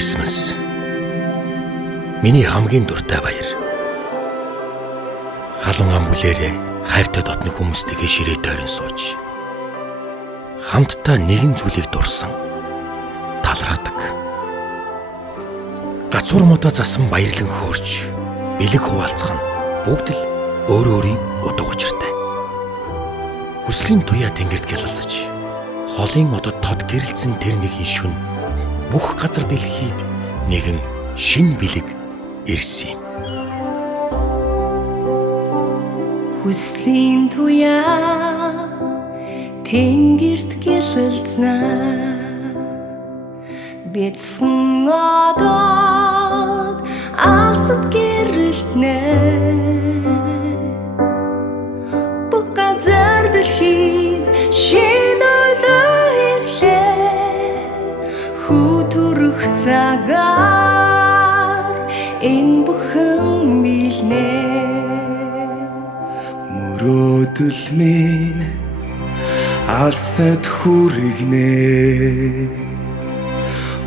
Крисмас. Миний хамгийн дуртай баяр. Халуун ам хүлээрээ хайртай дотны хүмүүстэйгээ ширээ тойрон сууж хамтдаа нэгэн зүйлийг дурсан талархдаг. Гацуур модоо засан баярлан хөөрч бэлэг хуваалцах нь бүгд л өөр өөрийн утга учиртай. Хүслийн туяа тэнгэрт гялалзаж холын одод тод гэрэлцэн тэр нэгэн шүн бүх газар дэлхийд нэгэн шин бэлэг ирсэн юм. Хүслийн туяа тэнгэрт гялалзнаа бяцхан одод алсад гэрэлтнэ бүх газар дэлхийд шин ойлоо ирлээ хүтүрх цагаар энэ бүхэн билнэ. Мөрөөдөл минь алсад хүрэгнэ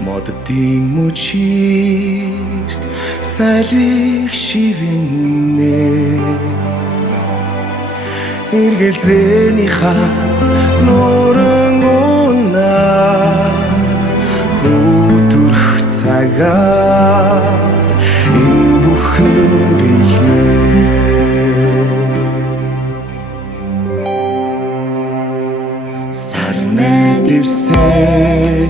моддын мөчирт салих шивнэ эргэлзээнийхаа нуран унаа хүтүрх цагаар энэ бүхэн билнэ. Дэвсэн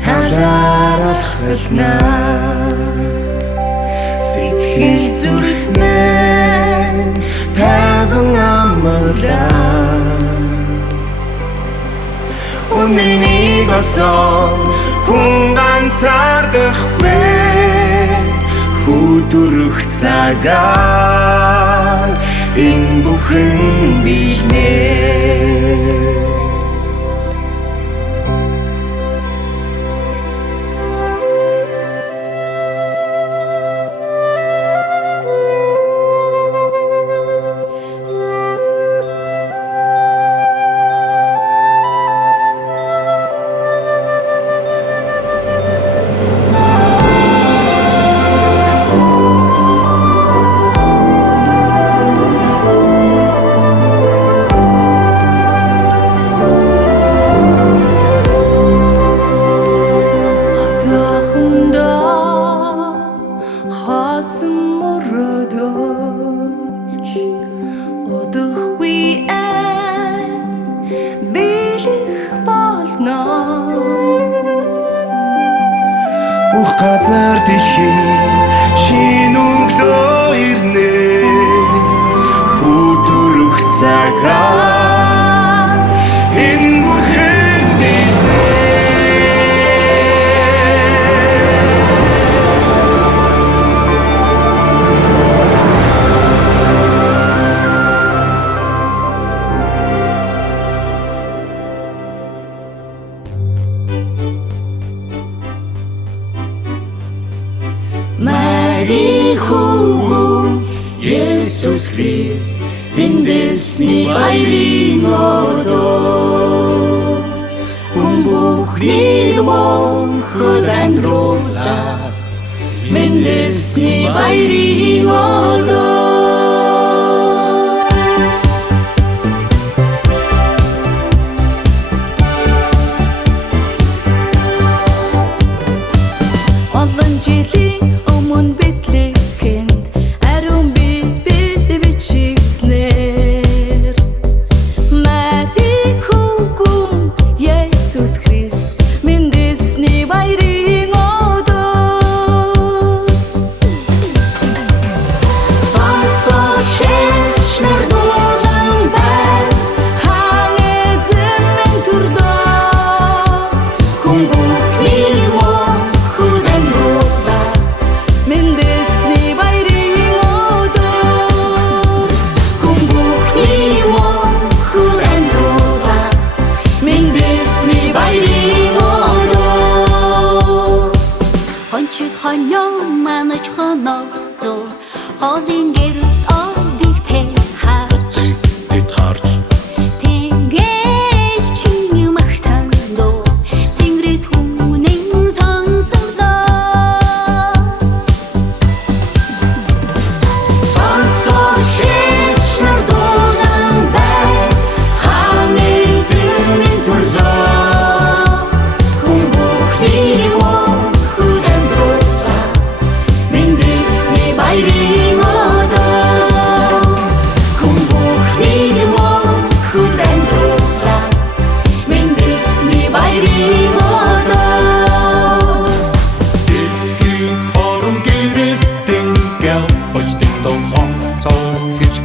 талаар алхалнаа сэтгэл зүрхнээ таван амлаа үнэнийг осон хүн ганцаардахгүй хүтүрх цагаар энэ бүхэн билнэ. Бүх газар дэлхий шин өглөө ирнэ хүтүрх цагаар энэ бүхэн билнэ. Марихуу Есүс Христ эндесний баярын одоо хүн бүхнийг монход амьдруулах эндесний баярын одоо. Олон жилийн өмнө Бэтлехэнд ариун бид бичигдснээр Марихуу Есүс Христ мэндэлсний баярын одоо. Сонсоо шэшнэр дуулан бай хаан эзэн минь төрлөө хүн бүхний монход амьдруулах мэндэлсний баярын одоо. Хүн бүхний монход амьдруулах мэндэлсний баярын одоо. Хончид хоньоо манаж хоноо зөө холын гэрт одигтэй харж тэнгэрч магтандоо тэнгэрээс хүнэн сонсогдоо.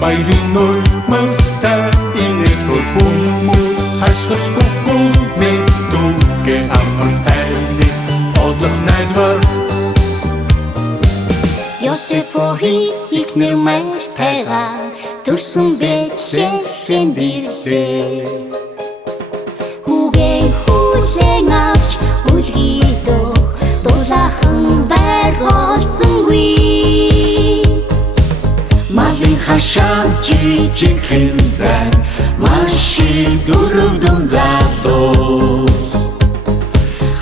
баярын улмастай инэхөр хүмүүс хашгирч бүхэн мэдүгэ амар тайвны олох найдвар Йосефогийн ихнэр мартайгаа төрсөн Бэтлехэм бирлээ Хүүгээ хүлээн авч үлгийдөө дулаахан байр олцсонгүй Малын хашаанд жижиг хэмзэн машин дөрөвдөн залуус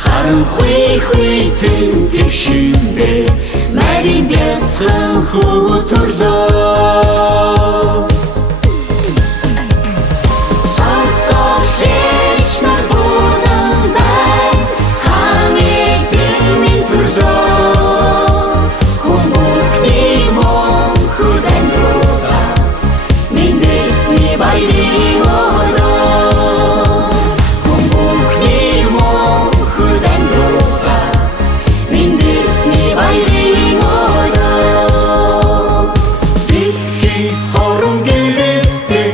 Харан хуй төвшиндэ Марийн бяцхан хөтөрлөө Сонсож жийч нар болон бай Хамэзэн минь төрлөө Хүмүүхний мөн хөдөн рууга Миндэсний баярын өрөө Хүмүүхний мөн хөдөн рууга Миндэсний баярын өрөө Дэлхий хорон гэрэлтэй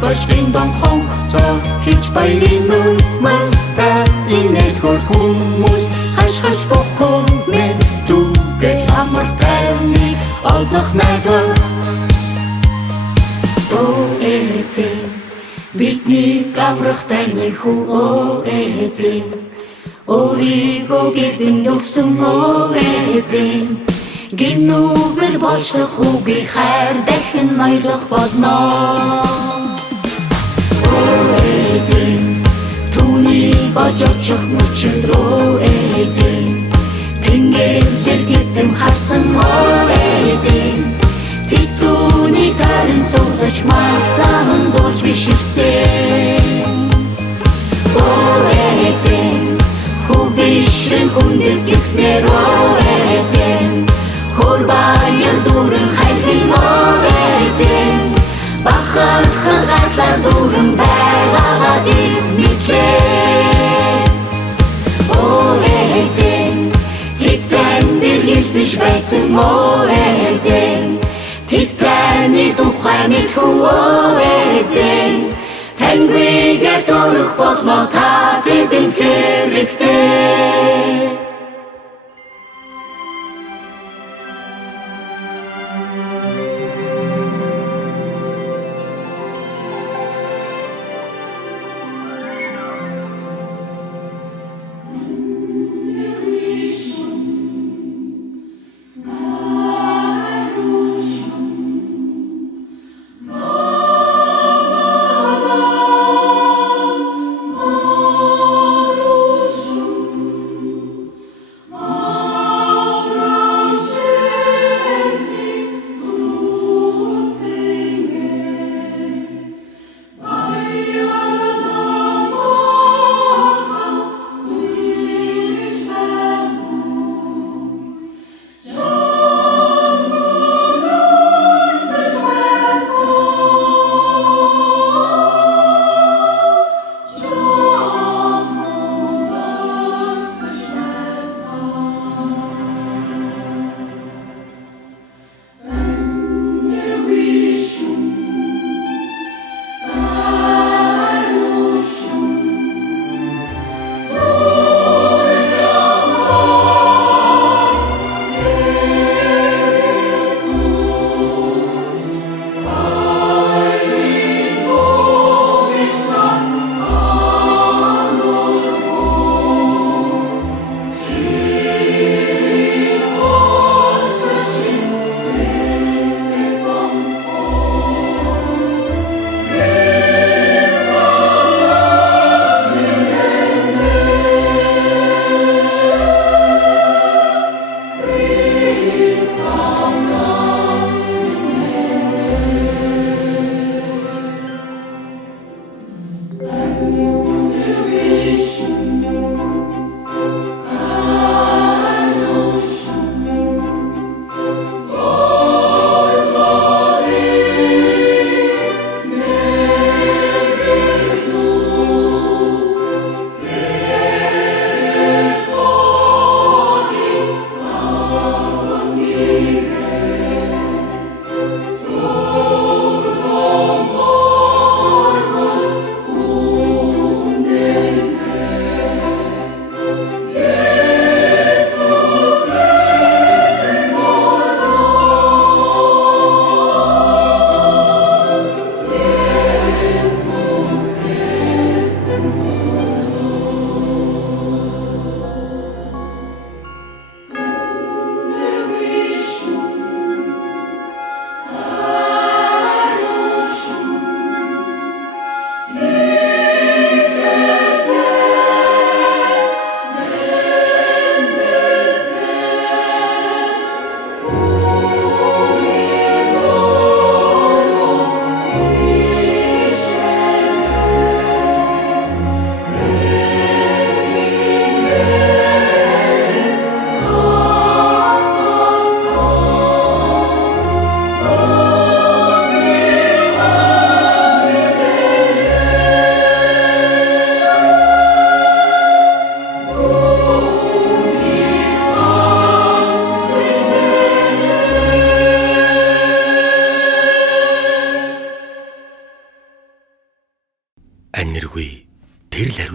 Башдын дон хонцоо Хич баярын улмастай Инэхөр хүмүүс хашгирч бүхэн мэдүгэ амар тайвны олох найдвар Эзэн бидний аврахтай нөхөө эзэн Өөрийгөө бидэнд өгсөн эзэн Гинүгэл болшлох үгүй хайр дахин ноёлох болно Эзэн түүний божоочих мөчөдрөө эзэн Тэнгэрээр гэдэм харсан эзэн Тэс түүний тарин цуглаж магтаан дуулж биширсэн эзэн Хүү бишрэн хүндэт гихснэр эзэн Хөр баяр дүүрэн хайрын эзэн Бахархан гарлаар дүүрэн байгаагаа дэв мэдлээ эзэн Тэд тань дээр хэлцэж байсан эзэн Тэд таны тухай мэдхүү эзэн Таньгүйгээр дөрөх болно та тэдэнд хэрэгтэй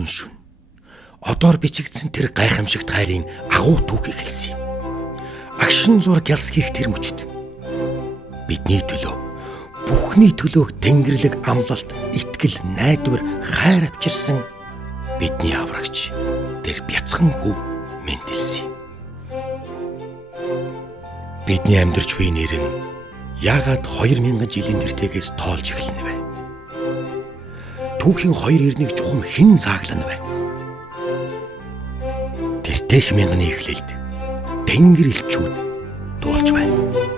шүн. Одоор бичигдсэн тэр гайхамшигт хайрын агуу түүх эхэлсэн юм. Агшин зур гялс хийх тэр мөчт бидний төлөө, бүхний төлөөх тэнгэрлэг амлалт, итгэл, найдвар, хайр авчирсан бидний аврагч тэр бяцхан хүү мэндэлсэн. Бидний амьдарч буй нэрэн яагаад 2000 жилийн тэртээс тоолж эхэлнэ вэ? Түүхийн хоёр ирнийг чухам хэн зааглана вэ? Тэр тех мянганы эхлэлд Тэнгэр элчүүд дуулж байна.